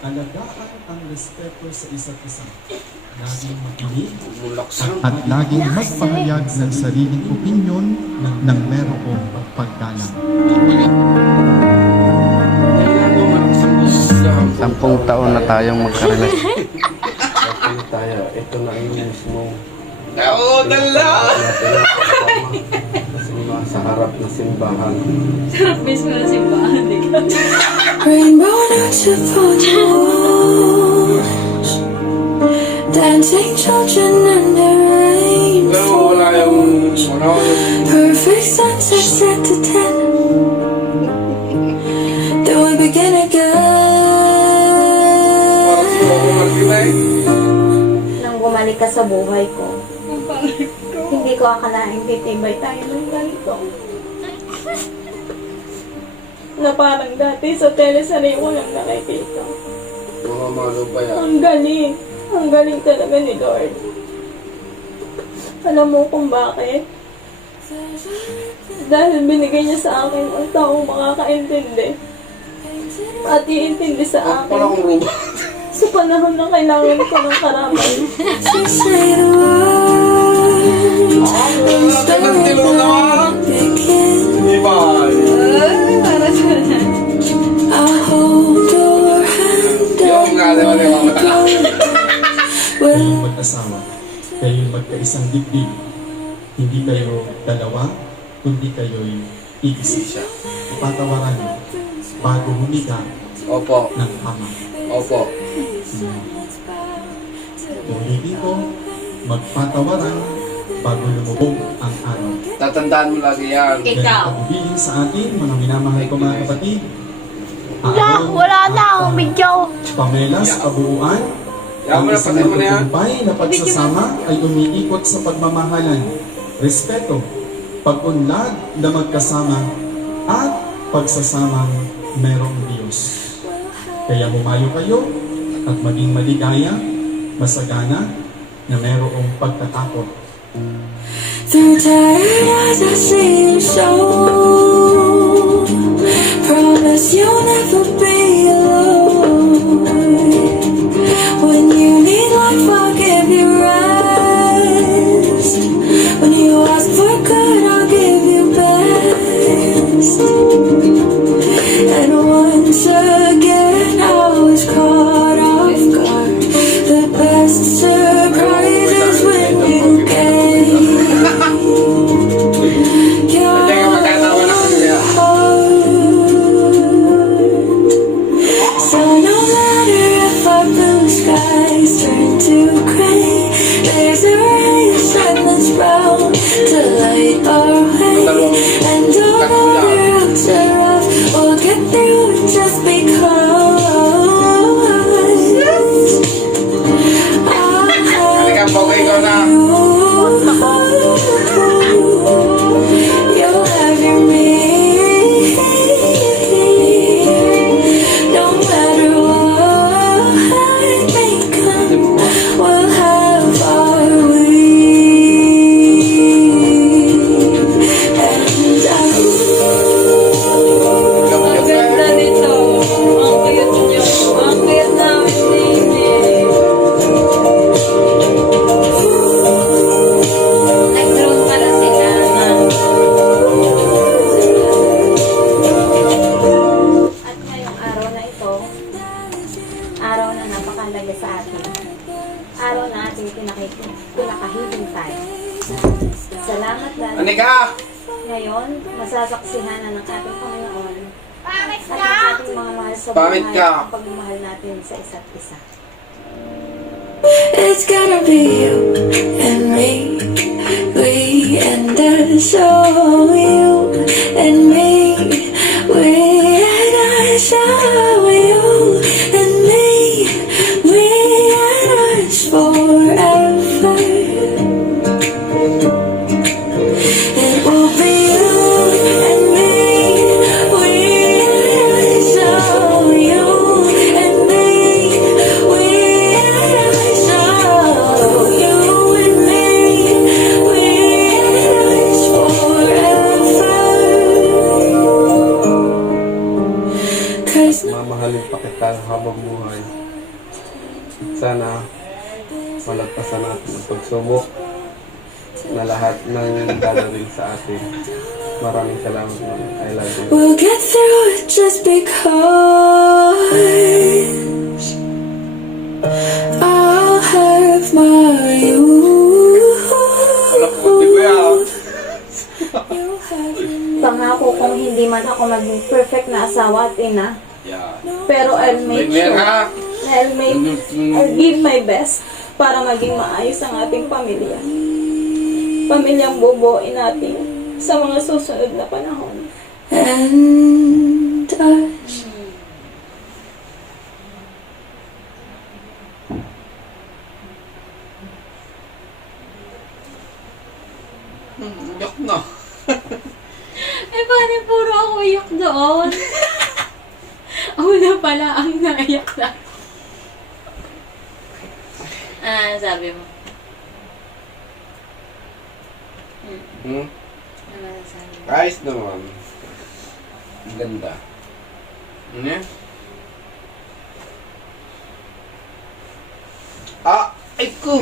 Alagaan ang respeto sa isa't isa. Laging makinig At laging magpahayag ng sariling opinyon ng merong paggalang. 10 taon na tayong magkarelasyon. Tayo, ito na yung mismo. Dala! Sa harap ng simbahan. Sarap mismo na simbahan, di ka? Rainbow notes upon the walls, dancing children under Pero wala yung... rainfalls. Perfect sunset set to 10. Then we begin again. Nang bumalik ka sa buhay ko, Ang pangit ko. hindi ko akalaing titibay tayo ng ganito. Na parang dati sa teleserye ko lang nakikita. Mga malo pa yan. Ang galing. Ang galing talaga ni Lord. Alam mo kung bakit? Dahil binigay niya sa akin ang taong makakaintindi. At iintindi sa Wala akin akong robot. sa panahon na kailangan ko ng karamay. To say the words, and stories that begin. Di ba? Para sa yan. I'll hold your hand Yung nga, di ba, di ba? kayong mag-asawa, kayong magkaisang dibdib. Hindi kayo dalawa, kundi kayo'y iisa. Ipatawaran niyo bago humiga Opo. ng ama. Opo. Ulitin ko, magpatawaran bago lumubog ang araw. Tatandaan mo lagi yan. Ikaw. Pagbibiling sa atin, mga minamahal ko mga kapatid. Wala na akong video. Pamelas, kabuuan, Yan mo na, isang patay mo na yan. matutumpay na pagsasama ay umiikot sa pagmamahalan, respeto, pag-unlad na magkasama, at pagsasamang merong Diyos. Kaya humayo kayo at maging maligaya, masagana, na merong pagtatakot. Through tired eyes I see you show. Promise you'll never be alone. When you need life I'll give you rest. When you ask for good I'll give you best. And once again I was caught off guard. The best surprise is when you gave your heart. So no matter if our blue skies turn to gray, there's a ray of sun that's bound to light our way. And although the roads are rough, we'll get through it just because Halika po, ikaw na. you'll have your me. No matter what may come, we'll have our we. And Ang ganda nito. Ang cute niyo. Ang cute namin baby. Nag-drone pala sila na. At ngayong araw na ito, araw na napakalaga sa atin. Araw na ating pinakahiling tayo. Salamat lang. Anika! Ngayon, masasaksihan na ng ating Panginoon at ng ating mga mahal sa Pangit buhay ka. ang pagmamahal natin sa isa't isa. it's gonna be you and me, we and us, oh you and me, we and us, oh you and me, we and us forever. It will be you and me, we and us, oh you and me, we and us, oh you and me, we and us forever. 'Cause Mamahalin pa kita tayo habang buhay. Sana malagpasan natin ang pagsubok na lahat ng dadating sa atin. Maraming salamat, ma'am. I love you. We'll get through it just because I'll have my you. Hindi ko yan. You have Pangako kong hindi man ako maging perfect na asawa at ina. Yeah. Pero I'll make May sure, ha? I'll give my best para maging maayos ang ating pamilya. Pamilyang bubuoin natin sa mga susunod na panahon. and us. Yak na. Eh, paano puro ako iyak doon? Ako na pala ang naiyak na. Sabi mo? Hmm? Ano masasabi mo? Ayos naman. Ang ganda. Ano yan? Ah! Ay ko!